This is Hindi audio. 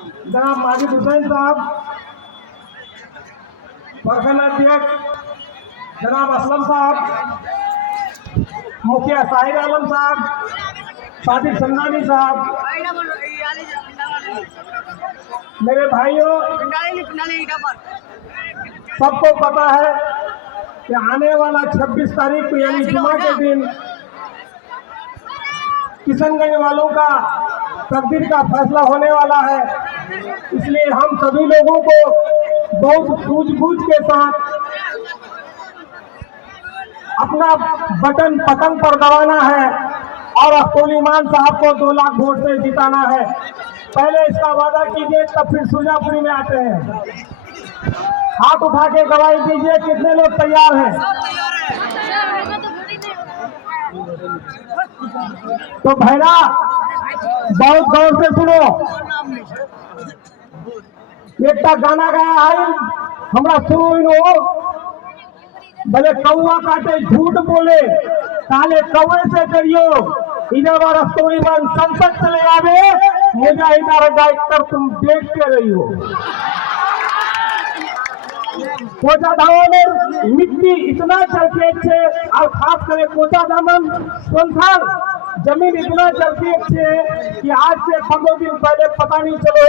जनाब माजिद हुसैन साहब, प्रखंड अध्यक्ष जनाब असलम साहब, मुखिया साहिर आलम साहब, सादिक संदानी साहब, मेरे भाइयों, सबको पता है कि आने वाला 26 तारीख को यानी जुमा के दिन किशनगंज वालों का तकदीर का फैसला होने वाला है। इसलिए हम सभी लोगों को बहुत सूझबूझ के साथ अपना बटन पतंग पर दबाना है और अख्तुल ईमान साहब को 2 लाख वोट से जिताना है। पहले इसका वादा कीजिए, तब फिर सुजापुरी में आते हैं। हाथ उठा के गवाही दीजिए, कितने लोग तैयार हैं? तो भैया बहुत गौर से सुनो, एक गाना गाया है हमरा सुनो, भले कौआ काटे झूठ बोले ताले कौए से करियो, इधर और अस्तोरीमान संसद चले आवे मुजाहिदार डायरेक्टर तुम देखते रही हो। कोचा धामन में मिट्टी इतना चलते छे और खास करे कोचा धामन संसार जमीन इतना चलती है कि आज से 15 दिन पहले पता नहीं चलो